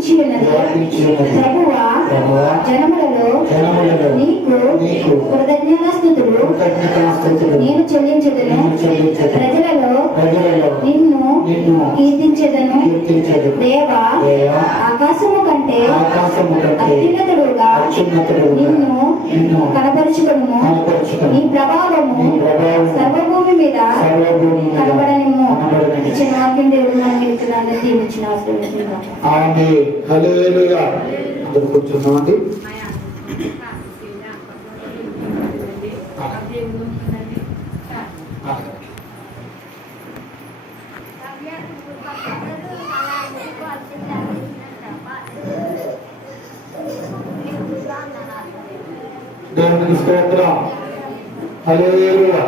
నిలిచి ఉన్నది. ప్రభువా, జనములలో నీకు కృతజ్ఞతాస్తుతులు నేను చెల్లించదను. ప్రజలలో నిన్ను కీర్తించదను. దేవా, ఆకాశము కంటే అత్యున్నతుడుగా నిన్ను కనపరుచుకొనుము. నీ ప్రభావము సర్వభూమి మీద కనబడనిమ్ము. ఇచ్చిన వాక్యం దేవుడు మనకి ఇస్తున్నాను. దీవించిన హల్లెలూయా. అందరూ కూర్చున్నామండి. దేవునికి స్తోత్రం. హల్లెలూయా.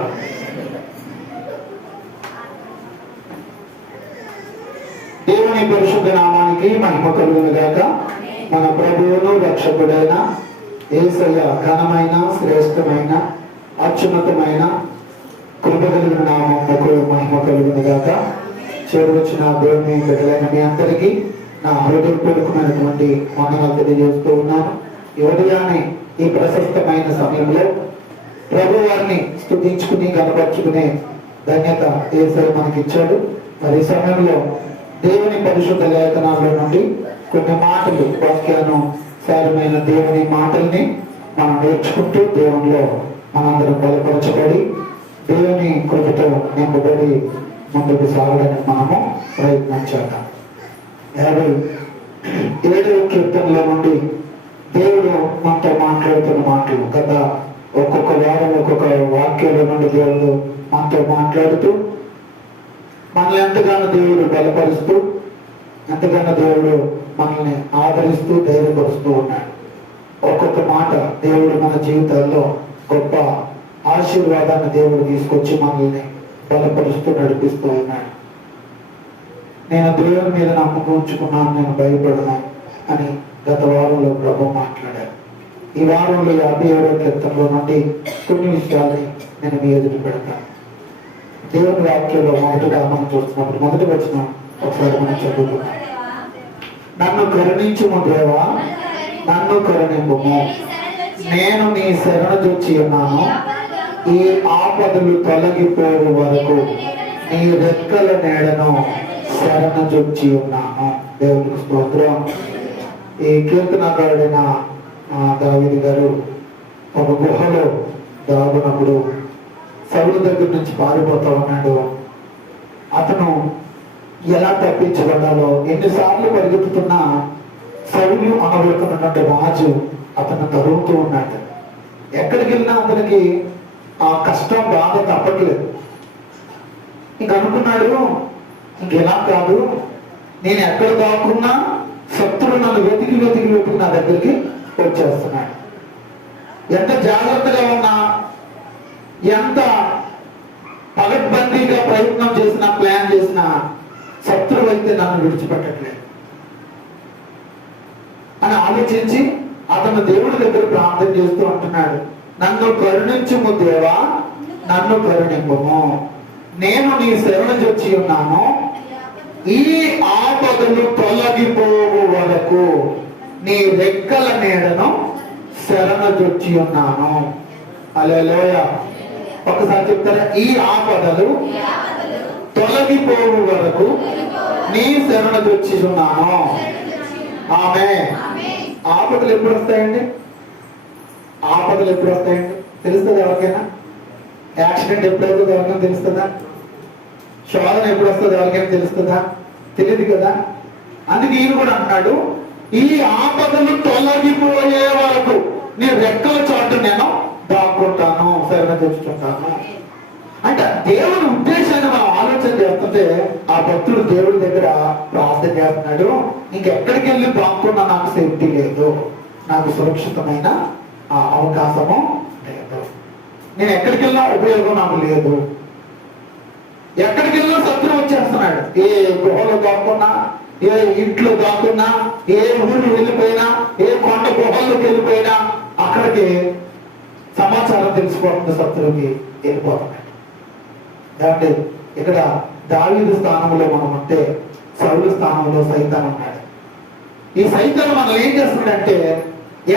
దేవుని పరిశుద్ధ నామానికి మహిమ కలుగును గాక. మన ప్రభువును రక్షకుడైన యేసయ్య ఘనమైన, శ్రేష్టమైన, అత్యున్నతమైన కృప కలిగిన నామమునకు మహిమ కలుగును గాక. చేరువచ్చిన దేవుని బిడ్డలైన మీ అందరికీ నా హృదయపూర్వకమైనటువంటి వందనాలు తెలియజేస్తూ ఉన్నాను. ఈ ఉదయాన్నే ఈ ప్రశస్తమైన సమయంలో ప్రభు వారిని స్తుతించుకుని కనపరుచుకునే ధన్యత యేసయ్య మనకిచ్చాడు. మరి ఈ సమయంలో దేవుని పరిశుద్ధ లేఖనాల్లో నుండి కొన్ని మాటలు, వాక్యానుసారమైన దేవుని మాటల్ని మనం నేర్చుకుంటూ దేవునిలో మనందరం బలపరచబడి దేవుని కృపతో నింపబడి ముందుకు సాగడానికి మనము ప్రయత్నించాలి. 57వ కీర్తనలో నుండి దేవుడు మనతో మాట్లాడుతున్న మాటలు, గత ఒక్కొక్క వారం ఒక్కొక్క వాక్యాల నుండి దేవుడు మనతో మాట్లాడుతూ మనల్ని ఎంతగానో దేవుడు బలపరుస్తూ, ఎంతగానో దేవుడు మనల్ని ఆదరిస్తూ ధైర్యపరుస్తూ ఉన్నాడు. ఒక్కొక్క మాట దేవుడు మన జీవితాల్లో గొప్ప ఆశీర్వాదాన్ని దేవుడు తీసుకొచ్చి మనల్ని బలపరుస్తూ నడిపిస్తూ ఉన్నాడు. నేను దేవుని మీద నమ్మకం ఉంచుకున్నాను, నేను భయపడను అని గత వారంలో ప్రభు మాట్లాడారు. ఈ వారంలో 57వ కీర్తనలో నుండి కొన్ని విషయాల్ని నేను మీ ఎదురు పెడతాను. దేవుని వాక్యంలో మొదటిగా మనం చూస్తున్నప్పుడు మొదటి వచనం ఒకసారి మనం చదువుకున్నాం. నన్ను కరుణించుము దేవా, నన్ను కరుణింపుము. నేను నీ శరణ చూచి ఉన్నాను. ఈ ఆపదలు తొలగిపోయే వరకు నీ రెక్కల నీడను శరణ చూచి ఉన్నాను. దేవునికి స్తోత్రం. ఈ కీర్తనకారుడైన దావీదు గారు ఒక గుహలో దాగునప్పుడు సౌలు దగ్గర నుంచి పారిపోతా ఉన్నాడు. అతను ఎలా తప్పించబడాలో ఎన్నిసార్లు పరిగెత్తుతున్నా సౌలు అనబడుతున్నటువంటి రాజు అతను తరుగుతూ ఉన్నాడు. ఎక్కడికి వెళ్ళినా అతనికి ఆ కష్టం బాధ తప్పట్లేదు. ఇంక అనుకున్నాడు, ఇంకెలా కాదు, నేను ఎక్కడ దాక్కున్నా శత్రువు నన్ను వెతికి వెతికి వెతికి నా దగ్గరికి వచ్చేస్తున్నాడు. ఎంత జాగ్రత్తగా ఉన్నా, ఎంత పగడ్బందీగా ప్రయత్నం చేసినా, ప్లాన్ చేసినా శత్రువు అయితే నన్ను విడిచిపెట్టట్లేదు అని ఆలోచించి అతను దేవుడి దగ్గర ప్రార్థన చేస్తూ అంటున్నాడు, నన్ను కరుణించుము దేవా, నన్ను కరుణింపుము. నేను నీ శరణ జొచ్చి ఉన్నాను. ఈ ఆపదలు తొలగిపోవు వరకు నీ రెక్కల నీడను శరణ జొచ్చి ఉన్నాను. హల్లెలూయా. ఒకసారి చెప్తారా? ఈ ఆపదలు తొలగిపోవు వరకు నీ శరణ జొచ్చి ఉన్నాను. ఆమె ఆపదలు ఎప్పుడు వస్తాయండి? ఆపదలు ఎప్పుడు వస్తాయండి తెలుస్తుంది ఎవరికైనా? యాక్సిడెంట్ ఎప్పుడైతే ఎవరికైనా తెలుస్తుందా? శోధన ఎప్పుడు వస్తుంది ఎవరికైనా తెలుస్తుందా? తెలియదు కదా. అందుకే ఈయన కూడా అంటున్నాడు, ఈ ఆపదలు తొలగిపోయే వరకు నీ రెక్కల చాటు నేను దాక్కుంటాను, శరణ తెచ్చుకుంటాను. అంటే దేవుని ఉద్దేశాన్ని మనం ఆలోచన చేస్తుంటే ఆ భక్తుడు దేవుడి దగ్గర ప్రార్థన చేస్తున్నాడు, ఇంకెక్కడికి వెళ్ళి దాక్కున్నా నాకు సేఫ్టీ లేదు, నాకు సురక్షితమైన అవకాశము లేదు, నేను ఎక్కడికి వెళ్ళినా ఉపయోగం నాకు లేదు. ఎక్కడికి వెళ్ళినా శత్రువు వచ్చేస్తున్నాడు. ఏ గుహలో దాక్కున్నా, ఏ ఇంట్లో దాక్కున్నా, ఏ ఊరు వెళ్ళిపోయినా, ఏ కొండ గుహల్లోకి వెళ్ళిపోయినా అక్కడికి సమాచారం తెలిసిపోతుంది, శత్రువుకి వెళ్ళిపోతున్నాడు. కాబట్టి ఇక్కడ దావీదు స్థానంలో మనం ఉంటే సౌలు స్థానంలో సైతాన్ ఉన్నాడు. ఈ సైతాను మనల్ని ఏం చేస్తున్నాడంటే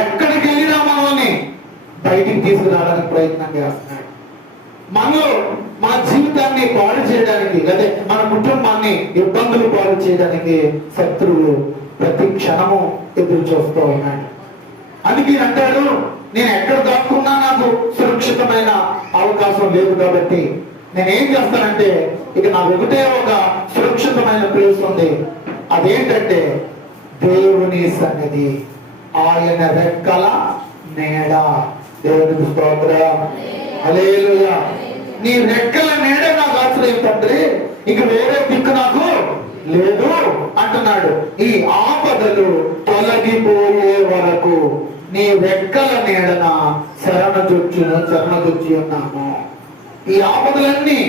ఎక్కడికి వెళ్ళినా మనల్ని బయటికి తీసుకురావడానికి ప్రయత్నం చేస్తున్నాడు. మనలో మన జీవితాన్ని పాడు చేయడానికి, లేదా మన కుటుంబాన్ని ఇబ్బందులు పాడు చేయడానికి శత్రువు ప్రతి క్షణము ఎదురు చూస్తూ ఉన్నాడు. అందుకే అంటాడు, నేను ఎక్కడ దాక్కున్నా నాకు సురక్షితమైన అవకాశం లేదు కాబట్టి నేనేం చేస్తానంటే ఇక నాకు ఒకటే ఒక సురక్షితమైన ప్లేస్ ఉంది. అదేంటంటే దేవుని సన్నిధి, ఆయన రెక్కల నీడ. దేవునికి స్తోత్రం, హల్లెలూయా. నీ రెక్కల నీడ నాకు ఆశ్రయం తండ్రి, ఇక వేరే దిక్కు నాకు లేదు అంటున్నాడు. ఈ ఆపదలు తొలగిపోయే వరకు నీ రెక్కల నీడన శరణజొచ్చి ఉన్నాము. ఈ ఆపదలన్నీ,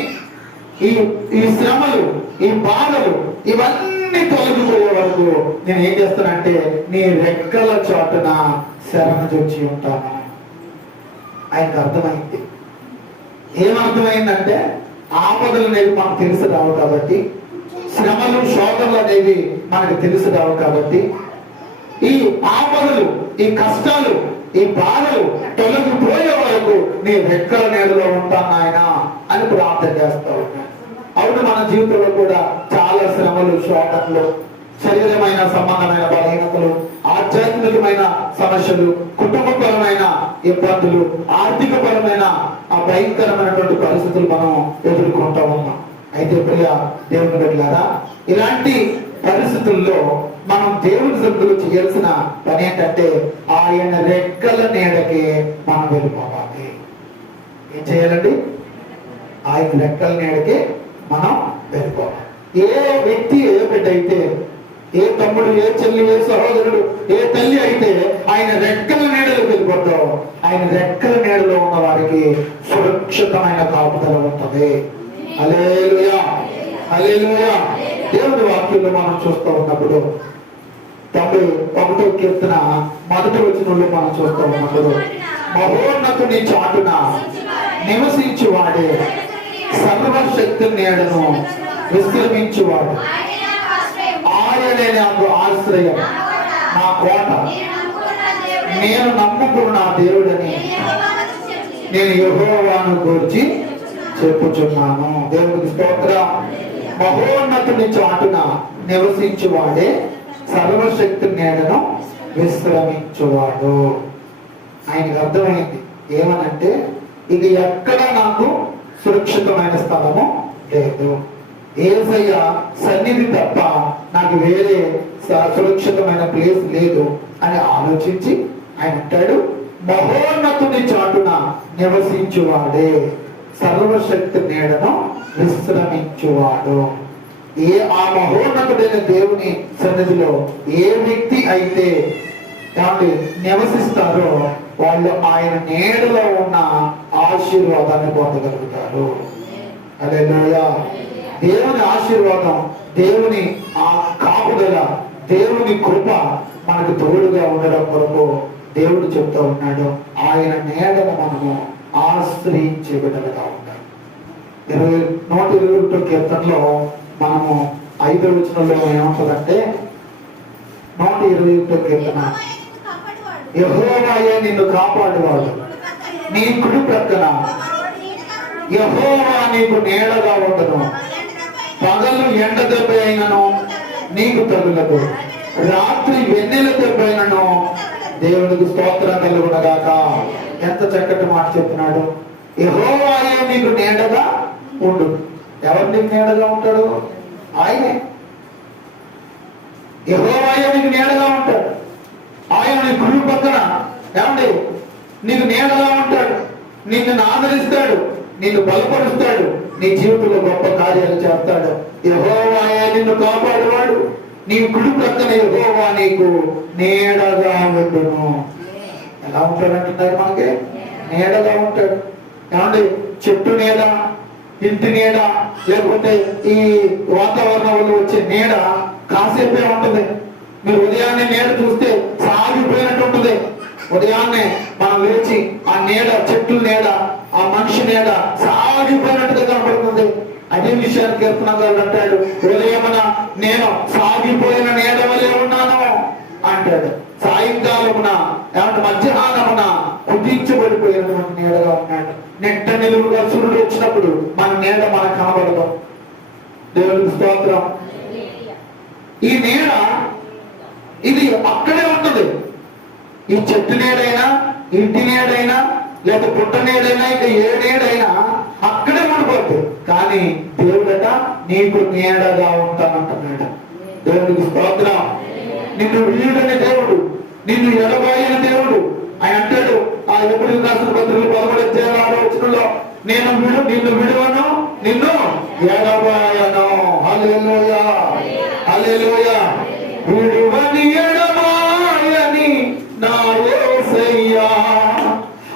ఈ శ్రమలు, ఈ బాధలు ఇవన్నీ తొలగిపోయే వరకు నేను ఏం చేస్తానంటే నీ రెక్కల చాటున శరణజొచ్చి ఉంటాను. ఆయనకు అర్థమైంది. ఏమర్థమైందంటే ఆపదలు అనేవి మనకు తెలిసి రావు కాబట్టి, శ్రమలు శోధనలు అనేవి మనకు తెలిసి రావు కాబట్టి, ఈ ఆపదలు, ఈ కష్టాలు, ఈ బాధలు తొలగిపోయే వరకు నీ రెక్కల నీడలో ఉంటాను ఆయన అని ప్రార్థన చేస్తా ఉన్నాను. అవును, మన జీవితంలో కూడా చాలా శ్రమలు, శోధనలు, శరీరమైన సంబంధమైన బలహీనతలు, ఆధ్యాత్మికమైన సమస్యలు, కుటుంబపరమైన ఇబ్బందులు, ఆర్థికపరమైన ఆ భయంకరమైనటువంటి పరిస్థితులు మనం ఎదుర్కొంటా ఉన్నాం. అయితే ప్రియ దేవుని బిడ్డలారా, ఇలాంటి పరిస్థితుల్లో మనం దేవుని సన్నిధిలో చేయాల్సిన పని ఏంటంటే ఆయన రెక్కల నీడకి మనం వెళ్ళిపోవాలి. ఏం చేయాలండి? ఆయన రెక్కల నీడకి మనం వెళ్ళిపోవాలి. ఏ వ్యక్తి, ఏ బిడ్డ అయితే, ఏ తమ్ముడు, ఏ చెల్లి, ఏ సహోదరుడు, ఏ తల్లి అయితే ఆయన రెక్కల నీడలో వెళ్ళిపోతావు, ఆయన రెక్కల నీడలో ఉన్న వారికి సురక్షితమైన కాపుదల ఉంటుంది. హల్లెలూయా, హల్లెలూయా. దేవుని వాక్యంలో మనం చూస్తూ ఉన్నప్పుడు 91వ కీర్తన 1వ వచనంలో మనం చూస్తూ ఉన్నప్పుడు, మహోన్నతుని చాటున నివసించువాడే సర్వశక్తి నీడను విశ్రమించువాడు, ఆయనే నాకు ఆశ్రయం, నా కోట, నేను నమ్ముకున్న నా దేవుడని నేను యెహోవాను గురించి చెప్పుచున్నాను. దేవునికి స్తోత్రం. మహోన్నతుని చాటున నివసించువాడే సర్వశక్తి నీడను విశ్రమించువాడు. ఆయనకు అర్థమైంది ఏమనంటే ఇక ఎక్కడ నాకు సురక్షితమైన స్థలము లేదు, యేసయ్య సన్నిధి తప్ప నాకు వేరే సురక్షితమైన ప్లేస్ లేదు అని ఆలోచించి ఆయన అంటాడు, మహోన్నతుని చాటున నివసించువాడే సర్వశక్తి నీడను విశ్రమించువాడు. ఆ మహోన్నతుడైన దేవుని సన్నిధిలో ఏ వ్యక్తి అయితే నివసిస్తారో వాళ్ళు ఆయన నీడలో ఉన్న ఆశీర్వాదాన్ని పొందగలుగుతారు. హల్లెలూయా. దేవుని ఆశీర్వాదం, దేవుని ఆ కాపుదల, దేవుని కృప మనకు తోడుగా ఉండడం కొరకు దేవుడు చెప్తూ ఉన్నాడు, ఆయన నీడను మనము ఆశ్రయించే బిడ్డలుగా ఉంటాం. 121వ కీర్తనలో మనము 5వ వచనంలో ఏమంటుందంటే, 121వ కీర్తన, యెహోవాయే నిన్ను కాపాడువాడు, నీ కుడి ప్రక్కన యెహోవా నీకు నీడగా ఉండను, పగలు ఎండ దెబ్బ అయినను నీకు తగులదు, రాత్రి వెన్నెల దెబ్బ అయినను దేవునికి స్తోత్రం కలుగునగాక. ఎంత చక్కటి మాట చెప్తున్నాడు. యెహోవాయే నీకు నీడగా ఉండు. ఎవరు నీకు నీడగా ఉంటాడు? ఆయనే. యెహోవాయే నీకు నీడగా ఉంటాడు. ఆయన నీ గురు పక్కన ఏమండి నీకు నీడగా ఉంటాడు, నిన్ను ఆదరిస్తాడు, నిన్ను బలపరుస్తాడు, నీ జీవితంలో గొప్ప కార్యాలు చేస్తాడు. యెహోవాయే నిన్ను కాపాడువాడు, నీ గుడి ప్రక్కన యెహోవా నీకు నీడగా ఉండును. ఎలా ఉంటాడంటున్నారు? మనకి నీడగా ఉంటాడు. ఏమండి చెట్టు నీడ, ఇంటి నీడ, లేకపోతే ఈ వాతావరణంలో వచ్చే నీడ కాసేపే ఉంటుంది. మీరు ఉదయాన్నే నీడ చూస్తే సాగిపోయినట్టు ఉంటుంది. ఉదయాన్నే మనం లేచి ఆ నీడ, చెట్టు నీడ, ఆ మనిషి నీడ సాగిపోయినట్టుగా కనపడుతుంది. అదే విషయాన్ని కీర్తనకారుడు అంటాడు, ఉదయమున నేను సాగిపోయిన నీడ వలె ఉన్నాను అంటాడు. సాయంకాలమున ఏమంటే మధ్యాహ్నమున కుదించబడిపోయినటువంటి నీడగా ఉన్నాడు. నెట్ట నిలువుగా సూర్యుడు వచ్చినప్పుడు మన నీడ మనకు కనబడదు. దేవుడికి స్తోత్రం. ఈ నీడ ఇది అక్కడే ఉంటుంది. ఈ చెట్టు నీడైనా, ఇంటి నీడైనా, లేదా పుట్ట నీడైనా, ఇక ఏ నీడైనా అక్కడే ఉండిపోతుంది. కానీ దేవుడట నీకు నీడగా ఉంటానంటున్నాడు. దేవుడికి స్తోత్రం. నిన్ను వీడని దేవుడు, నిన్ను ఎడబాయిన దేవుడు. ఆయన అంటాడు ఆ ఎప్పుడు రాసిన పత్రికలు 11:6 నిన్ను విడువను, నిన్ను ఎడబాయను. హల్లెలూయా, హల్లెలూయా. విడువని ఎడబాయని నా యేసయ్యా,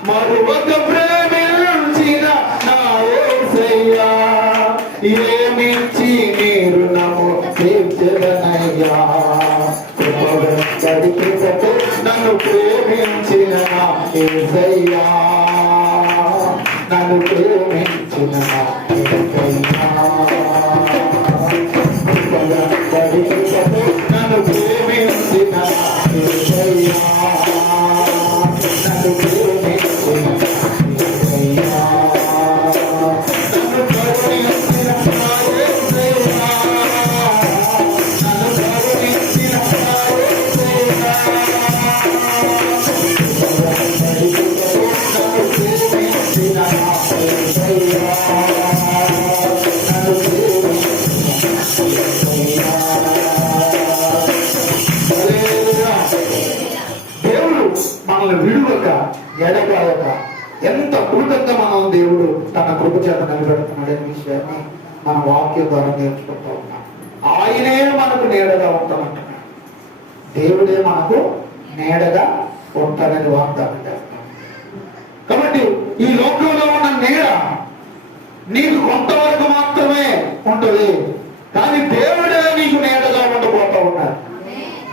మరువక ప్రేమించిన నా యేసయ్యా, ఏమిచ్చి మీరు నమ్ము తీర్చదనయ్యా. నన్ను ప్రేమించిన నా యేసయ్యా, నన్ను ప్రేమించిన నా యేసయ్యా, నన్ను ప్రేమించిన నా యేసయ్యా, నన్ను ప్రేమించిన నా యేసయ్యా, నన్ను కరుణించిన నా యేసయ్యా, నన్ను కరుణించిన నా యేసయ్యా, నన్ను ప్రేమించిన నా యేసయ్యా, నన్ను దేవుడు మనల్ని విడువక ఎడబాయక ఎంత అద్భుతంగా మనం దేవుడు తన కృప చేత నిలబెడుతున్నాడు అనే విషయాన్ని మన వాక్యం ద్వారా నేర్చుకుంటూ ఉన్నాం. ఆయనే మనకు నీడగా ఉంటామంటున్నాడు. దేవుడే మనకు నీడగా ఉంటానని వాగ్దానం చేస్తాం. కాబట్టి ఈ లోకంలో ఉన్న నీడ నీకు కొంతవరకు మాత్రమే ఉంటుంది. కానీ దేవుడే నీకు నీడగా ఉండబోతా ఉన్నాడు.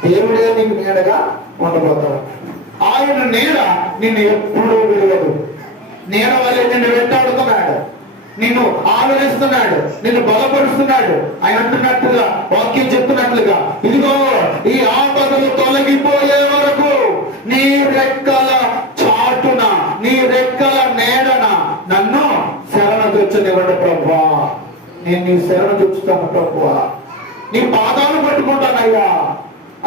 దేవుడే నీకు నీడగా ఉండబోతా ఉన్నాడు. ఆయన నీడ నిన్ను ఎప్పుడూ విలువదు. నీడ వల్ల నిన్ను వెంటాడుతున్నాడు, నిన్ను ఆదరిస్తున్నాడు, నిన్ను బలపరుస్తున్నాడు. ఆయన అంటున్నట్టుగా వాక్యం చెప్తున్నట్లుగా, ఇదిగో ఈ ఆపదలు తొలగిపోయే వరకు నీ రెక్కల చాటున, నీ రెక్కల నీడన నన్ను శరణ తెచ్చనివ్వండి ప్రభువా. నేను నీ శరణ తెచ్చుతాను ప్రభువా, నీ పాదాలు పట్టుకుంటానయ్యా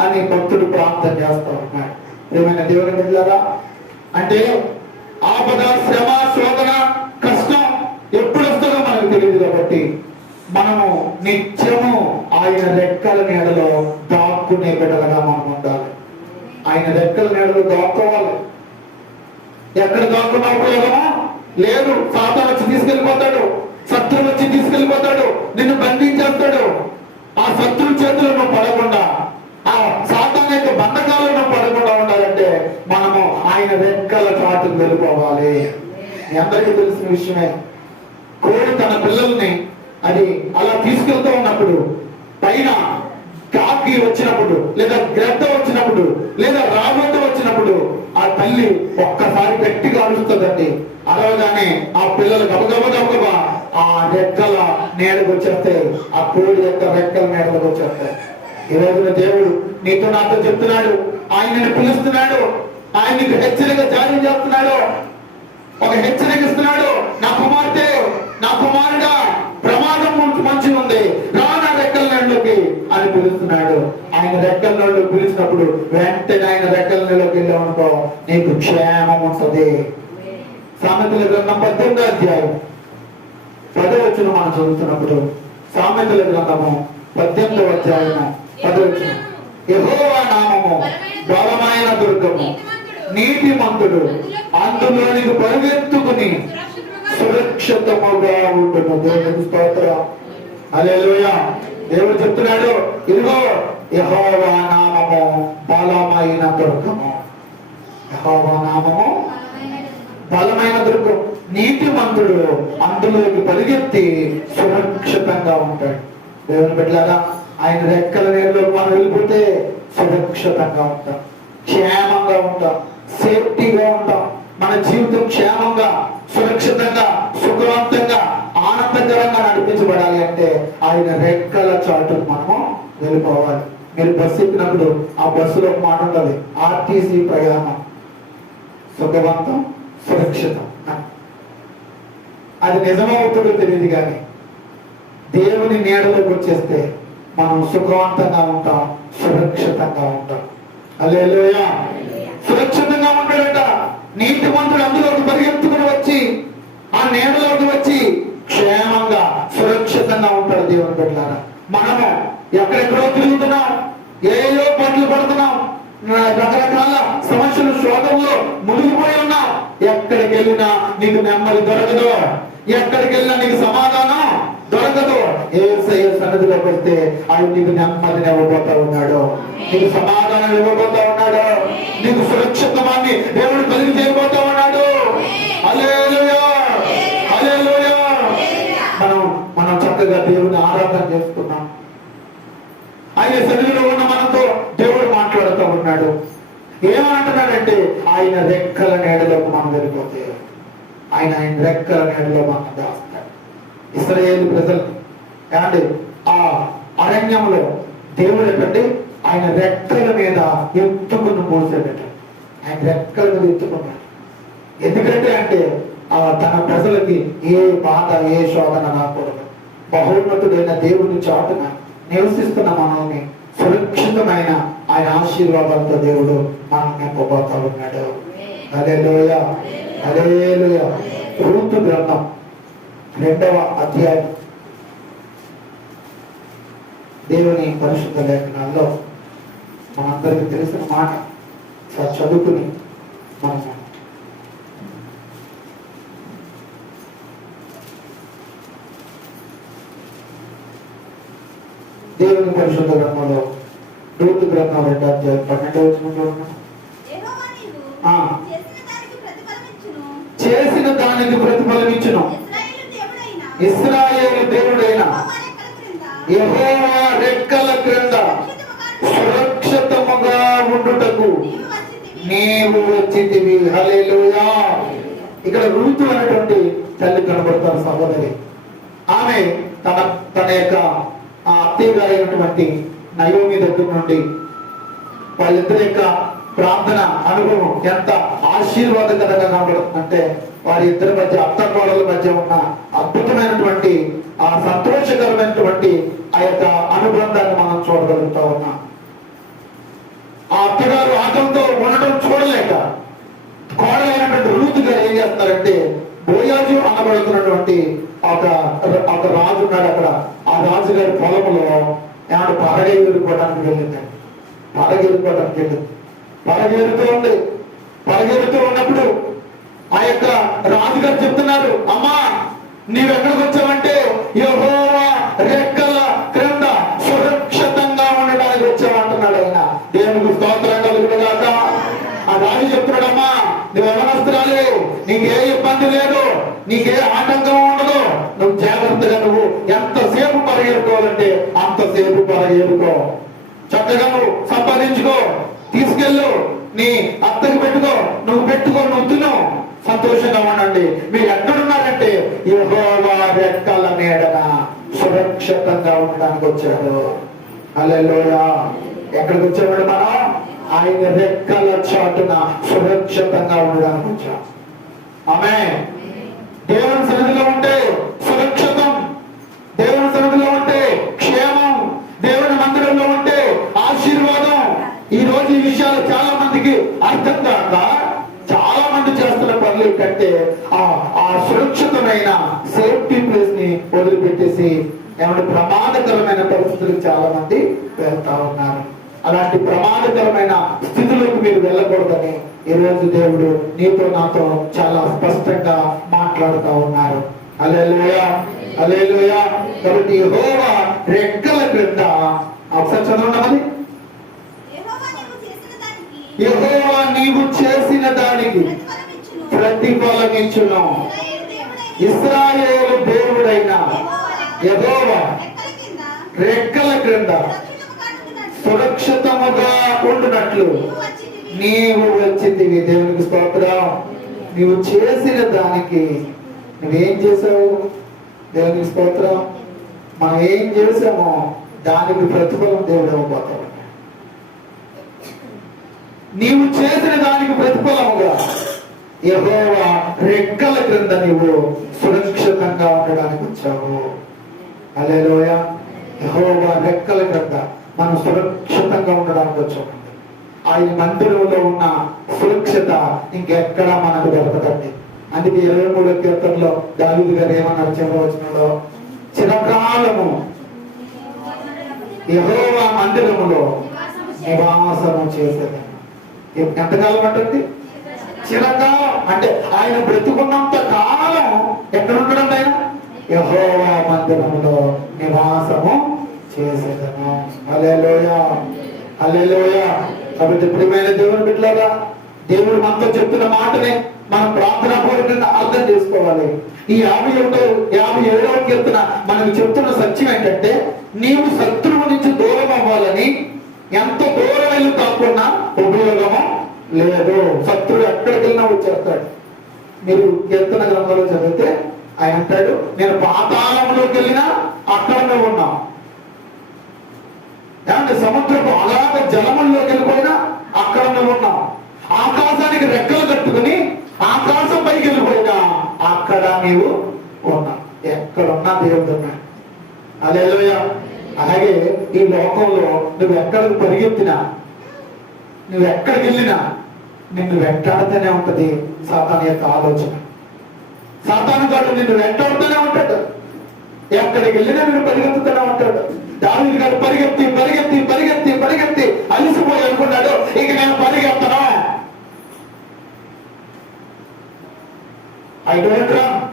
అని భక్తుడు ప్రార్థన చేస్తా ఉన్నాడు. ఏమైనా దేవుని బిడ్డలారా, అంటే ఆపద, శ్రమ, శోధన, కష్టం ఎప్పుడు వస్తుందో మనకు తెలియదు. కాబట్టి మనము నిత్యము ఆయన రెక్కల నీడలో దాక్కునే బిడ్డలుగా మనం ఉండాలి. ఆయన రెక్కల నీడలో దాక్కోవాలి. ఎక్కడ దాక్కున్న ఉపయోగమో లేదు. సాతాను వచ్చి తీసుకెళ్ళిపోతాడు, శత్రువు వచ్చి తీసుకెళ్ళిపోతాడు, నిన్ను బంధించేస్తాడు. ఆ శత్రువు చేతులు నువ్వు పడకుండా, ఆ సాతాను యొక్క బంధకాలను పడకుండా ఉండాలంటే మనము ఆయన రెక్కల చాటుకు వెళ్ళిపోవాలి. మీ అందరికీ తెలిసిన విషయమే. కోడి తన పిల్లల్ని అది అలా తీసుకెళ్తూ ఉన్నప్పుడు పైన కాకి వచ్చినప్పుడు, లేదా గ్రద్ద వచ్చినప్పుడు, లేదా రాబోత వచ్చినప్పుడు ఆ తల్లి ఒక్కసారి గట్టిగా అరుస్తుందండి. అరవగానే ఆ పిల్లలు గబగబా ఆ రెక్కల నీడకు వచ్చేస్తాయి. ఆ కోడి యొక్క రెక్కల నీడలకు వచ్చేస్తాయి. ఈ రోజున దేవుడు నీతో నాతో చెప్తున్నాడు. ఆయనని పిలుస్తున్నాడు. ఆయన నీకు హెచ్చరిక జారీ చేస్తున్నాడు. ఒక హెచ్చరిక ఇస్తున్నాడు. నా కుమార్తె, నా కుమారుడా, ప్రమాదం మంచిగా ఉంది, రా నా రెక్కల నీడలోకి అని పిలుస్తున్నాడు. ఆయన రెక్కల నీడలోకి పిలిచినప్పుడు వెంటనే ఆయన రెక్కల నీడలోకి వెళ్ళామనుకో నీకు క్షేమం ఉంటుంది. సామెతల గ్రంథం 18వ అధ్యాయం 10వ వచనం మనం చదువుతున్నప్పుడు, సామెతల గ్రంథము 18వ అధ్యాయము 10వ వచనం, యెహోవా నామము బలమైన దుర్గము, నీతిమంతుడు అందులోనికి పరిగెత్తుకుని సురక్షితముగా ఉండును. దేవునికి స్తోత్రం. హల్లెలూయా. దేవుడు చెప్తున్నాడు, ఇదిగో యెహోవా నామము బలమైన దుర్గము. యెహోవా నామము బలమైన దుర్గం. నీతిమంతుడు అందులోకి పరిగెత్తి సురక్షితంగా ఉంటాడు. దేవుని బిడ్డలారా, ఆయన రెక్కల నీడలోకి మనం వెళ్ళిపోతే సురక్షితంగా ఉంటాం, క్షేమంగా ఉంటాం, సేఫ్టీగా ఉంటాం. మన జీవితం క్షేమంగా, సురక్షితంగా, సుఖవంతంగా, ఆనందకరంగా నడిపించబడాలి అంటే ఆయన రెక్కల చాటుకు మనము వెళ్ళిపోవాలి. మీరు బస్సు ఎక్కినప్పుడు ఆ బస్సులో ఒక మాట ఉంటుంది, ఆర్టీసీ ప్రయాణం సుఖవంతం సురక్షితం అని. అది నిజమవుతుందో తెలియదు, కానీ దేవుని నీడలోకి వచ్చేస్తే మనం సుఖవంతంగా ఉంటాం, సురక్షితంగా ఉంటాం. హల్లెలూయా. సురక్షితంగా ఉంటాడట. నీతిమంతుడు అందులోకి పరిగెత్తుకుని వచ్చి ఆ నీడలోకి వచ్చి క్షేమంగా సురక్షితంగా ఉంటాడు. దేవుని బిడ్డలారా, మనము ఎక్కడెక్కడో తిరుగుతున్నాం, ఏయో పట్లు పడుతున్నాం, రకరకాల సమస్యలు శోధంలో మునిగిపోయి ఉన్నాం. ఎక్కడికి వెళ్ళినా నీకు నెమ్మది దొరకదు, ఎక్కడికి వెళ్ళినా నీకు సమాధానం దొరకదు. యేసయ్య సన్నిధిలోకి వస్తే ఆయన నీకు నెమ్మదిని ఇవ్వబోతా ఉన్నాడు, నీకు సమాధానం ఇవ్వబోతా ఉన్నాడు, నీకు సురక్షితమాన్ని దేవుడు కలిగి చేయబోతా ఉన్నాడు. హల్లెలూయా, హల్లెలూయా. మనం చక్కగా దేవుని ఆరాధన చేసుకున్నాం. ఆయన సన్నిధిలో ఉన్న మనతో దేవుడు మాట్లాడుతూ ఉన్నాడు. ఏమంటున్నాడంటే ఆయన రెక్కల నీడలోకి మనం వెళ్ళిపోతే ఆయన రెక్కల నీడలో మనం దాస్తాడు. ఇశ్రాయేలు ప్రజలు ఏమంటే ఆ అరణ్యంలో దేవుడు ఏంటంటే ఆయన రెక్కల మీద ఎత్తుకుని మోసేటట్టు, ఆయన రెక్కల మీద ఎత్తుకున్నాడు. ఎందుకంటే అంటే తన ప్రజలకి ఏ బాధ ఏ శోధన రాకూడదు. బహున్నతుడైన దేవుని చాటున నివసిస్తున్న మనల్ని సురక్షితమైన ఆయన ఆశీర్వాదాలతో దేవుడు మనం నింపబోతా ఉన్నాడు. హల్లెలూయా, హల్లెలూయా. రూతు గ్రంథం 2వ అధ్యాయం దేవుని పరిశుద్ధ లేఖనాల్లో మనందరికీ తెలిసిన మాట చదువుకుని మనం దేవుని పరిశుద్ధ గ్రంథంలో రూతు గ్రంథం 2వ అధ్యాయం 12వ వచనంలో చేసిన దానికి ప్రతిఫలమిచ్చును ఇశ్రాయేలు దేవుడైన యెహోవా రెక్కల క్రింద సురక్షితముగా ఉండుటకు నీవు వచ్చితివి. హల్లెలూయా. ఇక్కడ రూతు అనేటువంటి తల్లి కనబడతారు, సహోదరి. ఆమె తన యొక్క అత్తయ్య గారు అయినటువంటి నయోమి దగ్గర నుండి వాళ్ళిద్దరి యొక్క ప్రార్థన అనుభవం ఎంత ఆశీర్వాదకరంగా కనబడుతుందంటే వారి ఇద్దరి మధ్య అత్తకోడల మధ్య ఉన్న అద్భుతమైనటువంటి ఆ సంతోషకరమైనటువంటి ఆ యొక్క అనుబంధాన్ని మనం చూడగలుగుతా ఉన్నాం. ఆ అత్తగారు ఆకలితో ఉండడం చూడలేక కోడలైనటువంటి రూతు గారు ఏం చేస్తారంటే బోయాజు అనబడుతున్నటువంటి ఒక రాజు ఉన్నాడు అక్కడ. ఆ రాజు గారి పొలంలో ఏమన్నా పరగేరుకోవడానికి వెళ్ళిందండి. పరగేరుతూ ఉన్నప్పుడు ఆ యొక్క రాజుగారు చెప్తున్నారు, అమ్మా నీవెక్కడికి వచ్చావంటే యెహోవా రెక్కల క్రింద సురక్షితంగా ఉండడానికి వచ్చావంటున్నాడు ఆయన. దేవునికి స్తోత్రం కలుగుగాక. ఆ రాజు చెప్తున్నాడమ్మా నువ్వు యవనస్తురాలే, నీకే ఇబ్బంది లేదు, నీకే ఆటంకం ఉండదు, నువ్వు జాగ్రత్తగా నువ్వు ఎంతసేపు పరిగెడుకోవాలంటే అంతసేపు పరిగెడుకో, చక్కగా నువ్వు సంపాదించుకో, తీసుకెళ్ళు, నీ అత్తకి పెట్టుకో, నువ్వు తిను, సంతోషంగా ఉండండి. మీరు ఎక్కడున్నారంటే యెహోవా రెక్కల నీడన సురక్షితంగా ఉండడానికి వచ్చాడు. హల్లెలూయా. ఎక్కడికి వచ్చాడు మనం? ఆయన రెక్కల చాటున సురక్షితంగా ఉండడానికి వచ్చాం. ఆమేన్. దేవుని సన్నిధిలో ఉంటే సురక్షితం, దేవుని సన్నిధిలో ఉంటే క్షేమం, దేవుని మందిరంలో ఉంటే ఆశీర్వాదం. ఈ రోజు ఈ విషయాలు చాలా మందికి అర్థం కాక చాలా మంది చేస్తున్న పనులు కంటే ఆ సురక్షితమైన సేఫ్టీ ప్లేస్ ని వదిలిపెట్టేసి ఏమంటే ప్రమాదకరమైన పరిస్థితులకు చాలా మంది వెళ్తా ఉన్నారు. అలాంటి ప్రమాదకరమైన స్థితిలోకి మీరు వెళ్ళకూడదని ఈ రోజు దేవుడు నీతో నాతో చాలా స్పష్టంగా మాట్లాడుతూ ఉన్నారు. హల్లెలూయా, హల్లెలూయా. కాబట్టి యెహోవా రెక్కల క్రింద ఒకసారి చదవండి. యెహోవా నీవు చేసిన దానికి ప్రతిఫలమిచ్చును. ఇశ్రాయేలు దేవుడైన యెహోవా రెక్కల క్రింద సురక్షితముగా ఉండునట్లు నీవు వచ్చిందివి. దేవునికి స్తోత్రం. నీవు చేసిన దానికి నువ్వేం చేసావు? దేవునికి స్తోత్రం. మనం ఏం చేసామో దానికి ప్రతిఫలం దేవుడు ఇవ్వబోతాడు. నీవు చేసిన దానికి ప్రతిఫలముగా యెహోవా రెక్కల క్రింద నీవు సురక్షితంగా ఉండడానికి వచ్చావు. హల్లెలూయా. యెహోవా రెక్కల క్రింద మనం సురక్షితంగా ఉండడానికి వచ్చామండి. ఆయన మందిరంలో ఉన్న సురక్షిత ఇంకెక్కడా మనకు దొరకదండి. అందుకే 23వ కీర్తనలో దావీదు గారు ఏమన్నారు? చివరి వచనంలో, చిరకాలము యెహోవా మందిరములో నివాసము చేసేది. ఎంతకాలం అంటుంది? చిరకాలం. అంటే ఆయన బ్రతుకున్నంత కాలం ఎక్కడ ఉండడం? ఆయన యెహోవా మందిరములో నివాసము చేసేదను. హల్లెలూయా, హల్లెలూయా. కాబట్టి ప్రియమైన దేవుని బిడ్డలారా, దేవుడు మనతో చెప్తున్న మాటని మనం ప్రార్థనా పూర్వకంగా అర్థం చేసుకోవాలి. ఈ 57వ కీర్తన మనకు చెప్తున్న సత్యం ఏంటంటే, నీవు శత్రువు నుంచి దూరం అవ్వాలని ఎంత దూరం వెళ్ళి కాకుండా ఉపయోగము లేదు. శత్రువు ఎక్కడికి వెళ్ళినా వచ్చేస్తాడు. మీరు కీర్తన గ్రంథంలో చదివితే ఆయన అంటాడు, నేను పాతాళంలోకి వెళ్ళినా అక్కడనే ఉన్నా. ఏమంటే సముద్రపు అలాగ జలముల్లోకి వెళ్ళిపోయినా అక్కడనే ఉన్నా. ఆకాశానికి రెక్కలు కట్టుకుని ఆకాశం పైకి వెళ్ళిపోయినా అక్కడ నీవు ఉన్నా. ఎక్కడున్నా దేవుడు ఉన్నా. హల్లెలూయా. అలాగే ఈ లోకంలో నువ్వు ఎక్కడికి పరిగెత్తినా, నువ్వు ఎక్కడికి వెళ్ళినా నిన్ను వెంటాడుతూనే ఉంటది సాతాను యొక్క ఆలోచన. సాతాను గారు నిన్ను వెంటాడుతూనే ఉంటాడు. ఎక్కడికి వెళ్ళినా నిన్ను పరిగెత్తుతూనే ఉంటాడు. దావీదు గారు పరిగెత్తి పరిగెత్తి పరిగెత్తి పరిగెత్తి అలిసిపోయి అనుకున్నాడు, ఇక నేను పరిగెత్తను,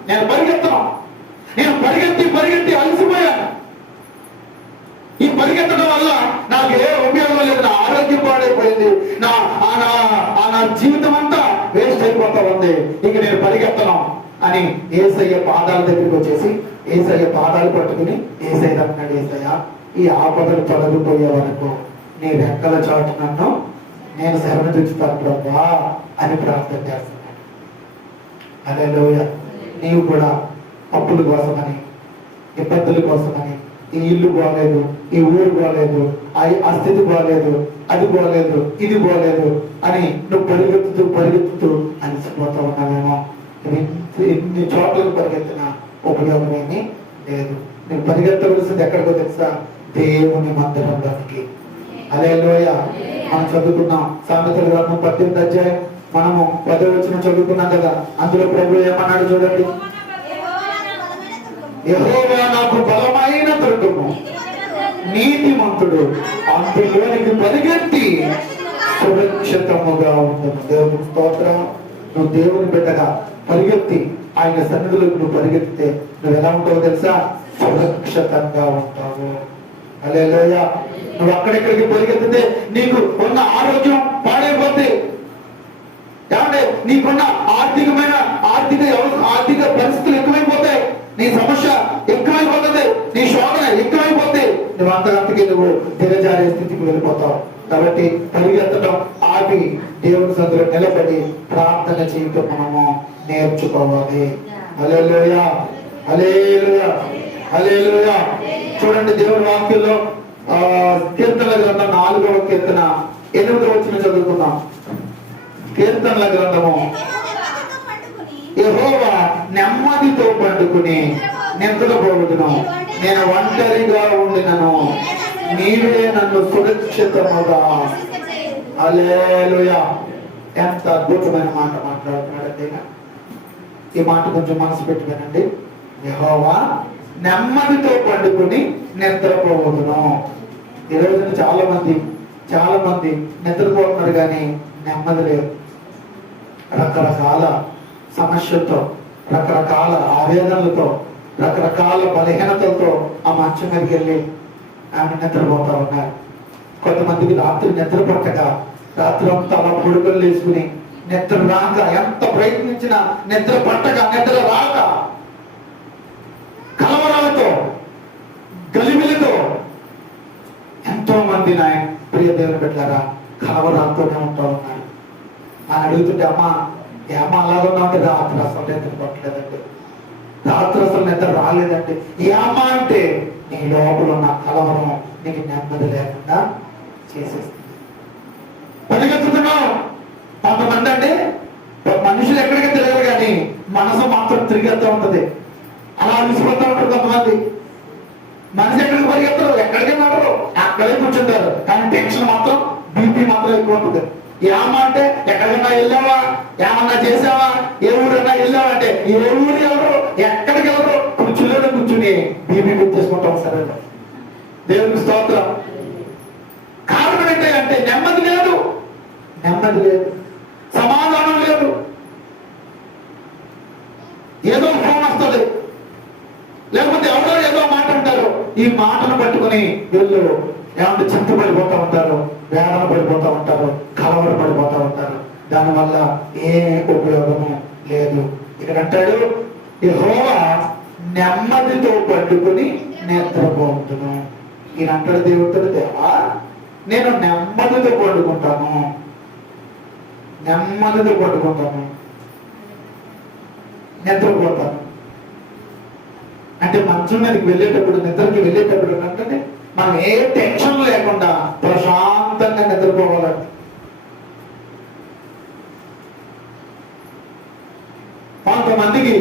నేను పరిగెత్తను. నేను పరిగెత్తి పరిగెత్తి అలిసిపోయాను. ఈ పరిగెత్తడం వల్ల నాకు ఏ ఉపయోగం లేదు. నా ఆరోగ్యం పాడైపోయింది. నా జీవితం అంతా వేస్ట్ అయిపోతా ఉంది. ఇక నేను పరిగెత్తను అని యేసయ్య పాదాల దగ్గరికి వచ్చేసి యేసయ్య పాదాలు పట్టుకుని యేసయ్య అన్నాడు, యేసయ్య ఈ ఆపదలు తొలగిపోయే వరకు నీ రెక్కల చాటు నన్ను నేను శరణు తెచ్చుతాను ప్రభా అని ప్రార్థన చేస్తున్నాను. హల్లెలూయా. నీవు కూడా అప్పుల కోసమని, ఇబ్బందుల కోసమని, ఈ ఇల్లు బాగలేదు, ఈ ఊరు బాగలేదు, ఆ స్థితి బాగలేదు, అది బాగలేదు, ఇది బాగలేదు అని నువ్వు పరిగెత్తుతూ పరిగెత్తుతూ అలసిపోతూ ఉన్నావేమో. ఎన్ని చోట్లకు పరిగెత్తినా ఉపయోగమేమీ లేదు. నువ్వు పరిగెత్తవలసింది ఎక్కడికో తెలుసా? దేవుని మందిరంలోనికి. హల్లెలూయా. మనం చదువుకున్నాం సామెతల గ్రంథం 18వ అధ్యాయం మనము 10వ వచనం చదువుకున్నాం కదా. అందులో ప్రభు ఏమన్నాడు చూడండి, యెహోవా నాకు బలమైన దుర్గము, నీతిమంతుడు అందులోనికి పరిగెత్తి సురక్షితముగా ఉంటుంది. దేవుని స్తోత్రం. నువ్వు దేవుని బిడ్డగా పరిగెత్తి ఆయన సన్నిధిలోకి నువ్వు పరిగెత్తితే నువ్వు ఎలా ఉంటావో తెలుసా? సురక్షితంగా ఉంటావు. హల్లెలూయా. నువ్వు అక్కడెక్కడికి పరిగెత్తితే నీకు ఉన్న ఆరోగ్యం పాడైపోద్ది. ఏమంటే నీకున్న ఆర్థిక పరిస్థితులు ఎక్కువైపోతాయి. నీ సమస్య ఎక్కువైపోతుంది, నీ శోధన ఎక్కువైపోతే నువ్వు అంతకంతకి నువ్వు దిగజారే స్థితికి వెళ్ళిపోతావు. కాబట్టి పరిగెత్తడం ఆపి దేవుని సన్నిధిలో నిలబడి ప్రార్థన చేయటం మనము నేర్చుకోవాలి. హల్లెలూయా, హల్లెలూయా, హల్లెలూయా. చూడండి దేవుని వాక్యంలో కీర్తనల గ్రంథం 4వ కీర్తన 8వ వచనం చదువుకుందాం. కీర్తనల గ్రంథము, యెహోవా నెమ్మదితో పండుకుని నిద్రపోవదును, నేను ఒంటరిగా ఉండినను నీవే నన్ను సురక్షితముగా. హల్లెలూయా. ఎంత అద్భుతమైన మాట మాట్లాడుతున్నాడండి. ఈ మాట కొంచెం మనసు పెట్టుకోనండి. యెహోవా నెమ్మదితో పండుకుని నిద్రపోవదును. ఈ రోజున చాలా మంది నిద్రపోతున్నారు కానీ నెమ్మది లేదు. రకరకాల సమస్యలతో, రకరకాల ఆవేదనలతో, రకరకాల బలహీనతలతో ఆ మంచం మీదకి వెళ్ళి ఆమె నిద్రపోతా ఉన్నారు. కొంతమందికి రాత్రి నిద్ర పట్టక రాత్రి అంతా అలా పొడుకలు వేసుకుని నిద్ర రాక, ఎంత ప్రయత్నించినా నిద్ర పట్టక, నిద్ర రాక, కలవరాలతో, గలిబిలితో ఎంతో మంది నా ప్రియ దేవుని బిడ్డలారా కలవరాలతోనే ఉంటూ ఉన్నారు. అని అడుగుతుంటే అమ్మ అలాగున్నా అంటే రాత్రి అసలు నిద్ర పట్టలేదండి, రాత్రి అసలు నిద్ర రాలేదండి. ఏ అమ్మ అంటే నీ లోపల ఉన్న కలవరం నీకు నెమ్మది లేకుండా చేసేస్తుంది. పరిగెత్తుతున్నావు, తిరిగేస్తూ ఉంటది. అలా అలసిపోతూ ఉంటారు కొంతమంది. మనిషి ఎక్కడికి పరిగెత్తరు, ఎక్కడికి నడరు, అక్కడే కూర్చుంటారు. కానీ టెన్షన్ మాత్రం, బీపీ మాత్రం ఎక్కువ ఉంటుంది. ఏమన్నా అంటే ఎక్కడికన్నా వెళ్ళావా, ఏమన్నా చేసావా, ఏ ఊరన్నా వెళ్ళావా అంటే ఏ ఊరు వెళ్ళరు, ఎక్కడికి వెళ్ళరు, కూర్చుని కూర్చుని బీపీ గుర్తేసుకుంటాం. సరే, దేవునికి స్తోత్రం. కారణం ఏంటి అంటే నెమ్మది లేదు, నెమ్మది లేదు, సమాధానం లేదు. ఏదో ఫోన్ వస్తుంది, లేకపోతే ఎవరో ఏదో మాట అంటారు. ఈ మాటను పట్టుకుని వీళ్ళు ఏమంటే చింతపడిపోతూ ఉంటారు, వేదన పడిపోతూ ఉంటారు, కలవర పడిపోతూ ఉంటారు. దానివల్ల ఏ ఉపయోగము లేదు. ఇక్కడ అంటాడు, యెహోవా నెమ్మదితో పట్టుకుని నిద్రపోతును. ఈయన అంటాడు దేవుడు, దేవా నేను నెమ్మదితో పడుకుంటాను, నెమ్మదితో పడుకుంటాను, నిద్రపోతాను. అంటే మంచం మీదకి వెళ్ళేటప్పుడు, నిద్రకి వెళ్ళేటప్పుడు అంటే మనం ఏ టెన్షన్ లేకుండా ప్రశాంతంగా నిద్రపోవాలండి. కొంతమందికి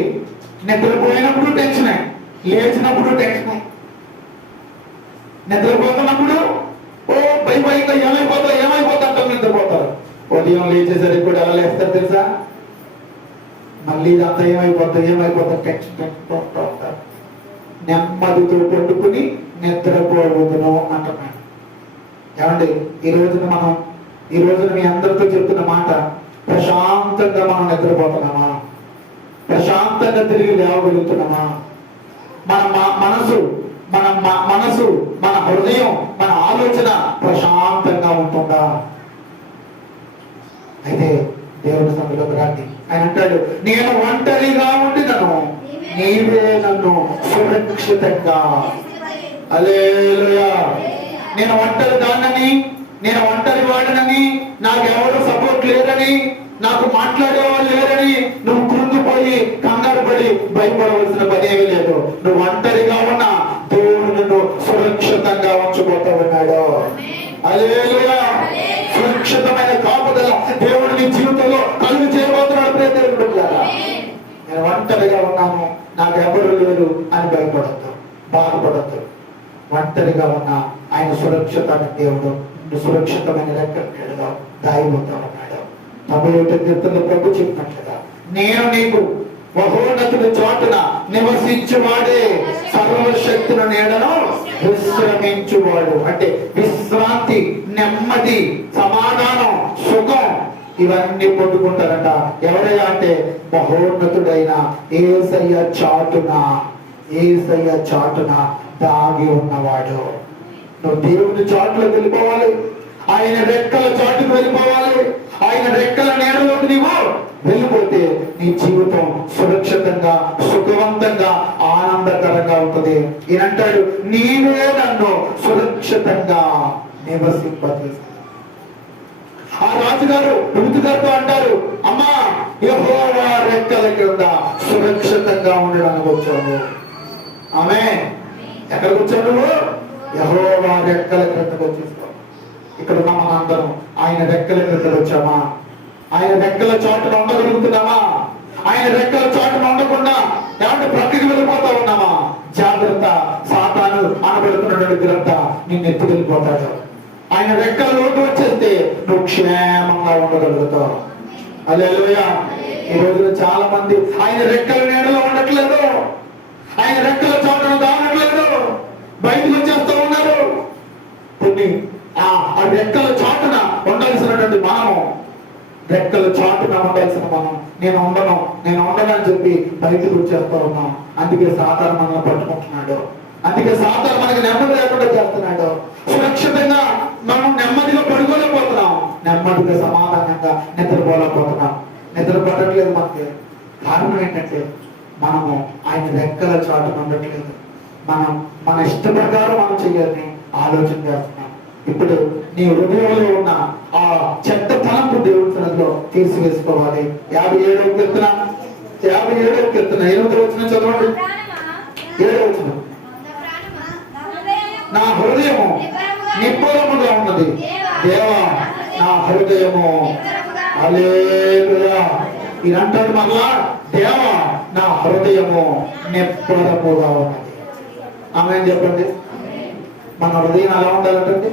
నిద్రపోయినప్పుడు టెన్షనే, లేచినప్పుడు టెన్షనే. నిద్రపోతున్నప్పుడు ఓ భయంగా ఏమైపోతా నిద్రపోతారు. ఉదయం లేచేసరికి కూడా ఎలా లేస్తారు తెలుసా? మళ్ళీ ఇదంతా ఏమైపోతా టెన్షన్ పోతూ ఉంటారు. నెమ్మదితో పట్టుకుని నిద్రపోవద్దును అంటున్నాడు. ఏమండి, ఈ రోజున మీ అందరితో చెప్తున్న మాట, ప్రశాంతంగా మనం నిద్రపోతున్నామా? ప్రశాంతంగా తిరిగి లేవగలుగుతున్నామా? మన మనసు మన హృదయం, మన ఆలోచన ప్రశాంతంగా ఉంటుందా? అయితే దేవుడి సన్నిధిలోకి రండి. ఆయన అంటాడు, నేను ఒంటరిగా ఉండినను నీవే నన్ను సురక్షితంగా. హల్లెలూయా. నేను ఒంటరి దాన్నని, నేను ఒంటరి వాడినని, నాకెవరు సపోర్ట్ లేరని, నాకు మాట్లాడేవాళ్ళు లేరని నువ్వు కృంగిపోయి కంగారు పడి భయపడవలసిన పనేమీ లేదు. నువ్వు ఒంటరిగా ఉన్నా దేవుడు నిన్ను సురక్షితంగా ఉంచుకుంటూ ఉన్నాడు. హల్లెలూయా. సురక్షితమైన కాపుదల దేవుడు నీ జీవితంలో కలుగు చేయబోతున్నాడు. దేవుడు, నేను ఒంటరిగా ఉన్నాను, నాకు ఎవరు లేరు అని భయపడద్దు, బాధపడద్దు. ఒంటరిగా ఉన్న ఆయన సురక్షిత దేవుడు సురక్షితమైన రెక్కల దాయిపోతా ఉన్నాడు. 91వ కీర్తనలో ప్రభు చెప్పినట్లుగా, నేను నీకు మహోన్నతుడి చోటున నివసించువాడే, సర్వశక్తుల నీడను విశ్రమించువాడు. అంటే విశ్రాంతి, నెమ్మది, సమాధానం, సుఖం ఇవన్నీ పొందుకుంటారట. ఎవరైనా అంటే మహోన్నతుడైన యేసయ్య చాటున దాగి ఉన్నవాడు. నువ్వు దేవుని చాటులోకి వెళ్ళిపోవాలి, ఆయన రెక్కల చాటుకు వెళ్ళిపోవాలి. ఆయన రెక్కల నీడలోకి నీవు వెళ్ళిపోతే నీ జీవితం సురక్షితంగా, సుఖవంతంగా, ఆనందకరంగా ఉంటుంది. ఈయనంటాడు, నీవే నన్ను సురక్షితంగా నివసింపజేస్తావు. ఆ రాజుగారు ఋతు గారితో అంటారు, అమ్మా యెహోవా రెక్కల కింద సురక్షితంగా ఉండడానికి వచ్చావు. ఆమె ఎక్కడికి వచ్చావు? నువ్వు యెహోవా రెక్కల క్రిందకు వచ్చేస్తావు. ఇక్కడ ఉన్న మన అందరం ఆయన రెక్కల క్రిందకు వచ్చామా? ఆయన రెక్కల చాటున ఉండగలుగుతున్నామా? ఆయన రెక్కల చాటున ఉండకుండా ఏమంటే ప్రక్కకి వెళ్ళిపోతా ఉన్నామా? జాగ్రత్త, సాతాను అనబడుతున్నటువంటి గ్రంథ నిన్ను ఎత్తుకెళ్ళిపోతాడు. ఆయన రెక్కల లోటు వచ్చేస్తే నువ్వు క్షేమంగా ఉండగలుగుతావు. హల్లెలూయా. ఈ రోజున చాలా మంది ఆయన రెక్కల నీడలో ఉండట్లేదు, ఆయన రెక్కల చోటను దానట్లేదు, బయటకు వచ్చేస్తూ ఉన్నారు. కొన్ని ఆ రెక్కల చాటున ఉండాల్సినటువంటి మనము, రెక్కల చాటున ఉండాల్సిన మనం నేను ఉండను అని చెప్పి బయటకు వచ్చేస్తూ ఉన్నాం. అందుకే సాతాను మనల్ని పట్టుకుంటున్నాడు. అందుకే సాతాను మనకి నెమ్మది లేకుండా చేస్తున్నాడు. సురక్షితంగా మనం నెమ్మదిగా పడుకోలేకపోతున్నాం, నెమ్మదిగా సమాధానంగా నిద్రపోలేకపోతున్నాం. నిద్ర పడట్లేదు మనకి. కారణం ఏంటంటే మనము ఆయన రెక్కల చాటున ఉండట్లేదు. మనం మన ఇష్ట ప్రకారం మనం చేయాలని ఆలోచన చేస్తున్నాం. ఇప్పుడు నీ హృదయంలో ఉన్న ఆ చెడ్డ తలంపు దేవుడి సన్నిధిలో తీసివేసుకోవాలి. 57వ కీర్తన 8వ వచనం చదవండి. 7వ వచనం, నా హృదయము నిబ్బరముగా ఉన్నది దేవా, నా హృదయము. హల్లెలూయా. ఈయనంటాడు మళ్ళా, దేవా నా హృదయము నిబ్బరముగా ఉన్నది. ఆమె చెప్పండి. మన హృదయం ఎలా ఉండాలంటే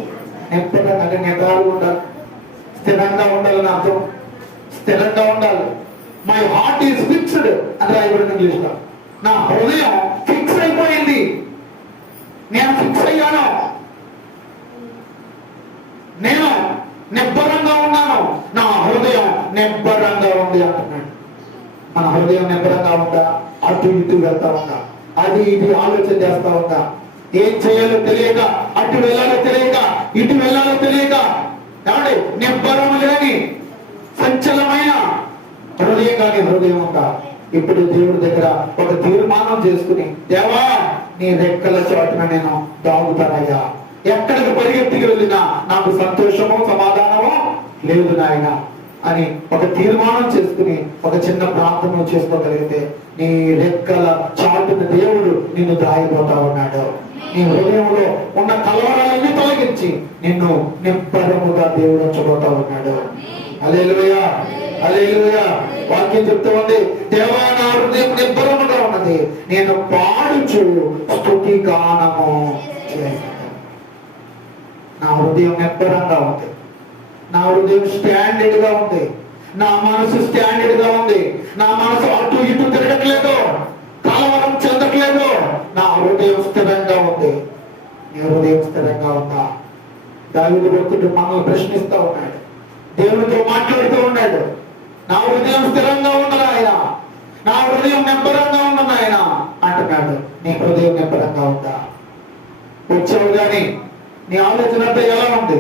నిబ్బరంగా, అంటే నిటారుగా ఉండాలి, స్థిరంగా ఉండాలని అర్థం. స్థిరంగా ఉండాలి. మై హార్ట్ ఈస్ ఫిక్స్డ్ అని రాయబడింది ఇంగ్లీష్ లో. నా హృదయం ఫిక్స్ అయిపోయింది, నేను ఫిక్స్ అయ్యాను, నేను నిబ్బరంగా ఉన్నాను, నా హృదయం నిబ్బరంగా ఉంది అంటున్నాడు. మన హృదయం నిబ్బరంగా ఉందా? అటు ఇటు వెళ్తా ఉందా? అది ఇది ఆలోచన చేస్తా ఉందా? ఏం చేయాలో తెలియక, అటు వెళ్ళాలో తెలియక, ఇటు వెళ్ళాలో తెలియక, ఏమండి నిబ్బరం లేని సంచలమైన హృదయం కానీ హృదయం ఉందా? ఇప్పుడు దేవుడి దగ్గర ఒక తీర్మానం చేసుకుని, దేవా నీ రెక్కల చాటున నేను దాగుతానయ్యా, ఎక్కడికి పరిగెత్తికి వెళ్ళినా నాకు సంతోషమో సమాధానమో లేదు నాయన అని ఒక తీర్మానం చేసుకుని ఒక చిన్న ప్రార్థన చేసుకోగలిగితే నీ రెక్కల చాటున దేవుడు నిన్ను దాయిపోతా ఉన్నాడు. నీ హృదయంలో ఉన్న కలవరాలన్నీ తొలగించి నిన్ను నిబ్బరముగా దేవుడు ఉంచబోతా ఉన్నాడు. హల్లెలూయా, హల్లెలూయా. వాక్యం చెప్తూ ఉంది, దేవా నా హృదయం నిబ్బరముగా ఉన్నది, నేను పాడుచు స్తుతి గానము చేస్తాను. నా హృదయం నిబ్బరంగా ఉంది, నా హృదయం స్టాండర్డ్ గా ఉంది, నా మనసు స్టాండర్డ్ గా ఉంది, నా మనసు అటు ఇటు తిరగట్లేదు, కలవరం చెందట్లేదు, నా హృదయం స్థిరంగా ఉంది. నీ హృదయం స్థిరంగా ఉందా? దావీదు భక్తుడు మనల్ని ప్రశ్నిస్తా ఉన్నాడు, దేవునితో మాట్లాడుతూ ఉన్నాడు. నా హృదయం స్థిరంగా ఉన్నది ఆయన, నా హృదయం నిబ్బరంగా ఉన్నది ఆయన అంటున్నాడు. నీ హృదయం నిబ్బరంగా ఉందా? వచ్చావు గాని నీ ఆలోచన అంతా ఎలా ఉంది?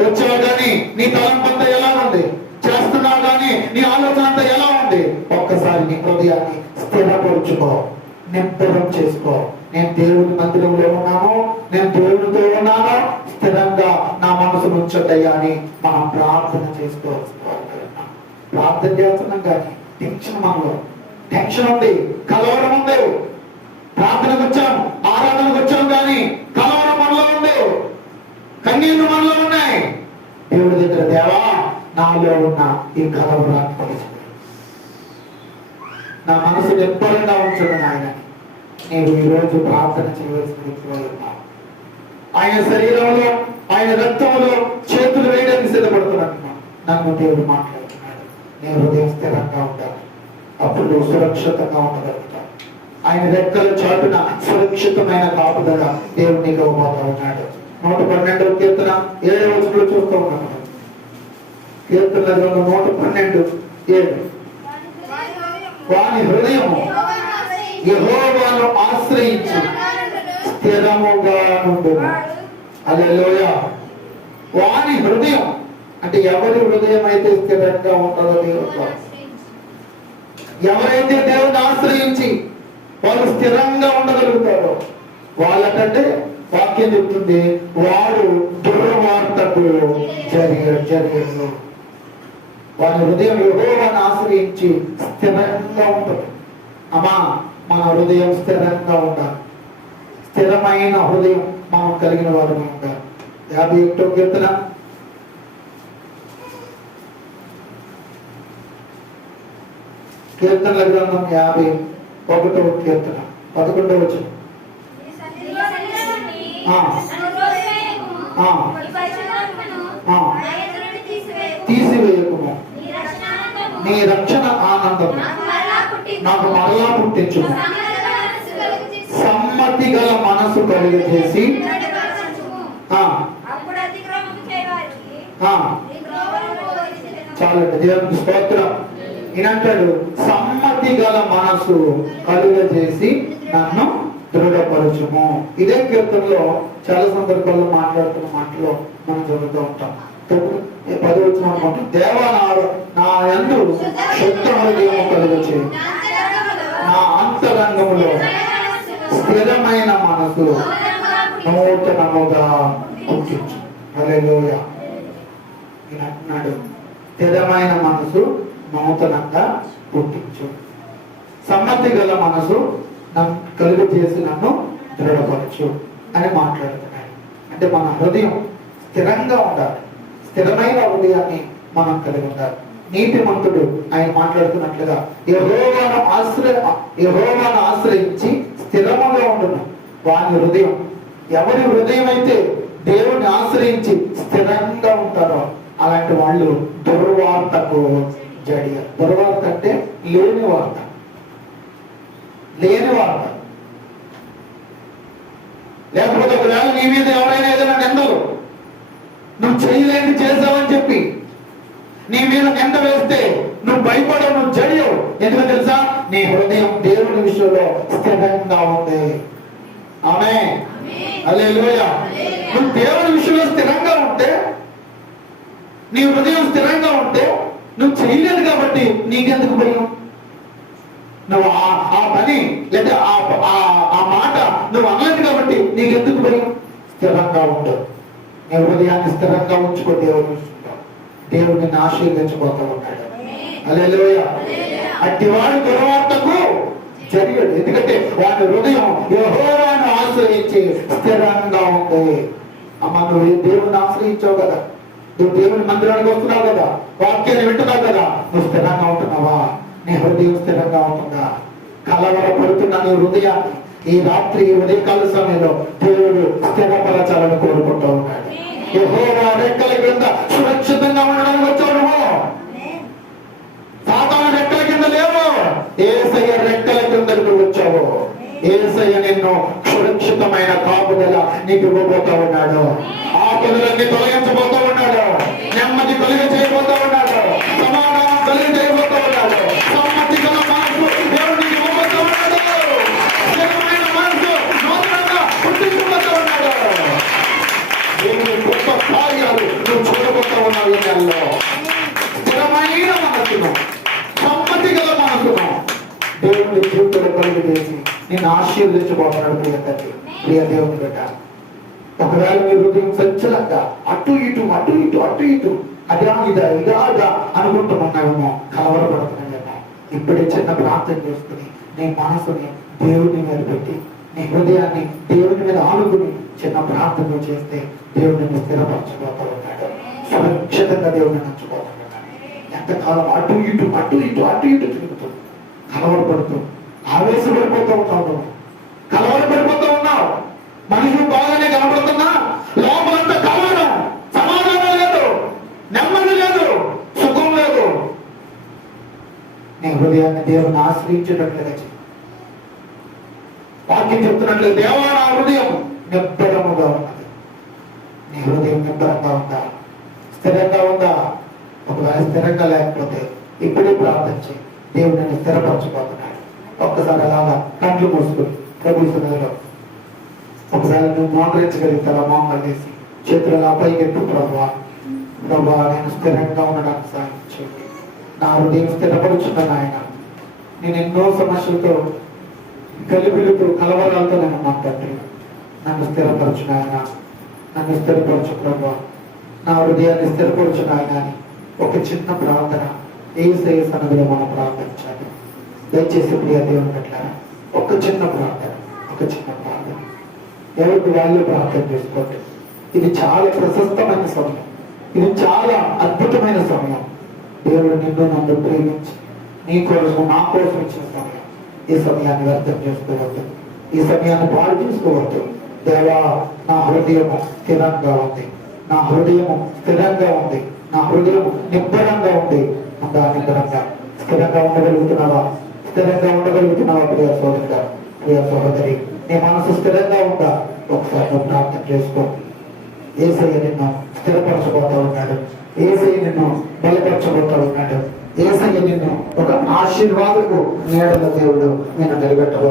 వచ్చావు కానీ నీ తలంపంతా ఎలా ఉంది? చేస్తున్నావు కానీ నీ ఆలోచన అంతా ఎలా ఉంది? ఒక్కసారి నీ హృదయాన్ని స్థిరపరుచుకో, నిబ్బరం చేసుకో. నేను దేవుని మందిరంలో ఉన్నాను, నేను దేవునితో ఉన్నాను, స్థిరంగా నా మనసు ఉంచొద్దయ్యా అని మనం ప్రార్థన చేసుకోవచ్చు. ప్రార్థన చేస్తున్నాం కానీ టెన్షన్ ఉంది, కలవరం ఉంది. ప్రార్థనకు వచ్చాం, ఆరాధనకు వచ్చాం కానీ కలవరం మనలో ఉంది, కన్నీళ్లు మనలో ఉన్నాయి. దేవుడి దగ్గర, దేవా నాలో ఉన్న ఈ కలవరాన్ని పరిచయం, నా మనసు నిబ్బరంగా ఉంచడం ఆయన నేను ఈరోజు ప్రార్థన చేయవలసిన. ఆయన శరీరంలో, ఆయన రక్తంలో చేతులు వేయడానికి సిద్ధపడుతున్నాను. నన్ను దేవుడు మాట్లాడుతున్నాడు. నేను హృదయం స్థిరంగా ఉంటాను, అప్పుడు సురక్షితంగా ఉండగలుగుతాను. ఆయన రెక్కల చాటున సురక్షితమైన కాపుదల దేవుడు నీకు ఇవ్వబోతా ఉన్నాడు. 112వ కీర్తన 7వ వచనంలో చూస్తూ ఉన్నాము. కీర్తన 112:7. వాని హృదయము యెహోవాను ఆశ్రయించి స్థిరముగా నుండును. హల్లెలూయా. వాని హృదయం అంటే ఎవరి హృదయం అయితే స్థిరంగా ఉంటుందో దేవుడు, ఎవరైతే దేవుని ఆశ్రయించి వాళ్ళు స్థిరంగా ఉండగలుగుతారో వాళ్ళకంటే వాక్యం చెప్తుంది, వాడు దుర్వార్తకు జరిగేను. వారి హృదయం యెహోవాను ఆశ్రయించి స్థిరంగా ఉంటుంది. అమ్మా మన హృదయం స్థిరంగా ఉండాలి, స్థిరమైన హృదయం మనం కలిగిన వారు ఉండాలి. 51వ కీర్తన కీర్తనల గ్రంథం 51వ కీర్తన 11వ వచనం. తీసివేయకుము, నీ రక్షణ ఆనందం నాకు మరలా పుట్టించు, సమ్మతి గల మనసు కలుగజేసి. చాలండి, దేవునికి స్తోత్రం. ఈయనంటాడు, సమ్మతి గల మనసు కలుగజేసి నన్ను దృఢపరచుము. ఇదే కీర్తనలో చాలా సందర్భాల్లో మాట్లాడుతున్న మాటలో మనం చదువుతూ ఉంటాం. 10వ వచనం అనుకుంటాం, దేవా నా యందు శుద్ధ హృదయము కలుగజేయు, నా అంతరంగములో స్థిరమైన మనసు నూతనముగా పుట్టించు. హల్లెలూయా. ఈయన అంటున్నాడు, స్థిరమైన మనసు నూతనంగా పుట్టించు, సమ్మతి గల మనసు కలుగు చేసి నన్ను దృఢపరచు అని మాట్లాడుతున్నాడు. అంటే మన హృదయం స్థిరంగా ఉండాలి, స్థిరమైన హృదయాన్ని మనం కలిగి ఉండాలి. నీతిమంతుడు ఆయన మాట్లాడుతున్నట్లుగా యెహోవాను ఆశ్రయించి స్థిరముగా ఉండును వాని హృదయం. ఎవరి హృదయం అయితే దేవుని ఆశ్రయించి స్థిరంగా ఉంటారో అలాంటి వాళ్ళు దుర్వార్తకు జడియ. దుర్వార్త అంటే లేని వార్త, లేని వార్త. లేకపోతే ఒకవేళ నీ మీద ఎవరైనా ఏదైనా నిందలు, నువ్వు చేయలేని చేసావని చెప్పి నీ మీద నింద వేస్తే నువ్వు భయపడవు, నువ్వు జడియవు. ఎందుకు తెలుసా? నీ హృదయం దేవుని విషయంలో స్థిరంగా ఉంది. ఆమేన్, హల్లెలూయా. నువ్వు దేవుని విషయంలో స్థిరంగా ఉంటే, నీ హృదయం స్థిరంగా ఉంటే, నువ్వు చేయలేదు కాబట్టి నీకెందుకు భయం? నువ్వు ఆ పని లేదా ఆ మాట నువ్వు అనలేదు కాబట్టి నీకెందుకు భయం? స్థిరంగా ఉండు. నీ హృదయాన్ని స్థిరంగా ఉంచుకో. దేవుడిని ఆశీర్వదించబోతూ ఉంటాడు. హల్లెలూయా. అట్టివాడు దుర్వార్తకు జరిగడు. ఎందుకంటే వాడి హృదయం యెహోవాను ఆశ్రయించి స్థిరంగా ఉంది. అమ్మ, నువ్వు దేవుడిని ఆశ్రయించావు కదా, నువ్వు దేవుని మందిరానికి వస్తున్నావు కదా, వాక్యాన్ని వింటున్నావు కదా, నువ్వు స్థిరంగా ఉంటున్నావా? నీ హృదయం స్థిరంగా ఉంటుందా? కలవరపడుతున్న నీ హృదయాన్ని ఈ రాత్రి ఉదయకాల సమయంలో దేవుడు స్థిరపరచాలని కోరుకుంటూ ఉన్నాడు. యెహోవా రెక్కల కింద సురక్షితంగా ఉండడానికి వచ్చావు నువ్వు. సాతాను రెక్కల కింద లేవు, యేసయ్య రెక్కల కిందకు వచ్చావు. యేసయ్య నిన్ను సురక్షితమైన కాపుదల నీకు ఇవ్వబోతా ఉన్నాడు. ఆపదలన్నీ తొలగించబోతా ఉన్నాడు. నెమ్మది తొలగి చేయబోతా ఉన్నాడు. సమాధానం తొలగి చేయబోతా ఉన్నాడు. సమ్మతి గల మనసు దేవుడు నీకు ఇవ్వబోతా ఉన్నాడు. స్థిరమైన మనసు నూతనంగా పుట్టించబోతా ఉన్నాడు. దేవుని గొప్ప కార్యాలు నువ్వు చూడబోతా ఉన్నావు. ఈ నెలలో స్థిరమైన మనసును, సమ్మతి గల మనసును దేవుని జీవితంలో కలిగి చేసి నేను ఆశీర్వదించబోతున్నాడు. ప్రియ తండ్రి, ప్రియ దేవుని బిడ్డ, ఒకవేళ మీ హృదయం సంచలంగా అటు ఇటు అటు ఇటు అటు ఇటు అదా ఇదా ఇదా అదా అనుకుంటున్నామేమో, కలవరపడుతున్నామేమో, ఇప్పుడే చిన్న ప్రార్థన చేసుకుని నీ మనసుని దేవుని మీద పెట్టి నీ హృదయాన్ని దేవుని మీద ఆనుకుని చిన్న ప్రార్థన చేస్తే దేవుడిని స్థిరపరచబోతూ ఉన్నాడు. సురక్షితంగా దేవుడిని నచ్చబోతున్నాడు. ఎంతకాలం అటు ఇటు అటు ఇటు అటు ఇటు తిరుగుతూ కలవరపడుతూ ఆవేశపడిపోతూ ఉంటావు, కలవరపడిపోతూ ఉన్నావు. మనుషులు బాగానే కనబడుతున్నా లోపలంతా కలవరం, సమాధానం లేదు, నెమ్మది లేదు, సుఖం లేదు. నీ హృదయాన్ని దేవుని ఆశ్రయించేటట్లుగా చెయ్యి. వాక్యం చెప్తున్నట్లు దేవా నా హృదయం నిబ్బరముగా ఉన్నది. నీ హృదయం నిబ్బరంగా ఉందా? స్థిరంగా ఉందా? ఒకవేళ స్థిరంగా లేకపోతే ఇప్పుడే ప్రార్థన చేయి. దేవుడిని స్థిరపరచబోతున్నాడు. ఒక్కసారి అలాగా కంట్లు మూసుకుని ప్రభు సన్నిధిలో ఒకవేళ నువ్వు మోకరించగలుగుతావా? మోకాలు వేసి చేతులు అలా పైకెత్తు. ప్రభువా, ప్రభువా, నేను స్థిరంగా ఉండడానికి సాయం చేయండి. నా హృదయం స్థిరపరుచున్నాను ఆయన. నేను ఎన్నో సమస్యలతో కలిపిలతో కలవరాలతో నేను మాట్లాడుతున్నాను. నన్ను స్థిరపరచు నాయన, నన్ను స్థిరపరచు ప్రభువా, నా హృదయాన్ని స్థిరపరచు నాయన అని ఒక చిన్న ప్రార్థన యేసయ్య సన్నిధిలో మనం ప్రార్థించాలి. దయచేసి ప్రియ దేవుని పట్ల ఒక చిన్న ప్రార్థన, ఒక చిన్న ప్రార్థన ఎవరికి వాళ్ళు ప్రార్థన చేసుకోండి. ఇది చాలా ప్రశస్తమైన సమయం, ఇది చాలా అద్భుతమైన సమయం. దేవుడు నిన్ను నన్ను ప్రేమించి నీ కోసం నా కోసం ఇచ్చిన సమయం. ఈ సమయాన్ని వ్యర్థం చేసుకోవద్దు, ఈ సమయాన్ని పాడు చేసుకోవద్దు. దేవా, నా హృదయము స్థిరంగా ఉంది, నా హృదయము స్థిరంగా ఉంది, నా హృదయం నిబ్బరంగా ఉంది. నిబ్బరంగా స్థిరంగా ఉండగలుగుతున్నావా? స్థిరంగా ఉండగలుగుతున్నావా? ప్రియ సోదరుడా, ప్రియ సహోదరి, నీ మనసు స్థిరంగా ఉందా? ఒకసారి నువ్వు ప్రార్థన చేసుకో. యేసయ్య నిన్ను స్థిరపరచబోతా ఉన్నాడు. యేసయ్య నిన్ను బలపరచబోతా ఉన్నాడు. యేసయ్య నిన్ను ఒక ఆశీర్వాదకు నీడల దేవుడు నిన్ను నిలబెట్టబోతున్నాడు.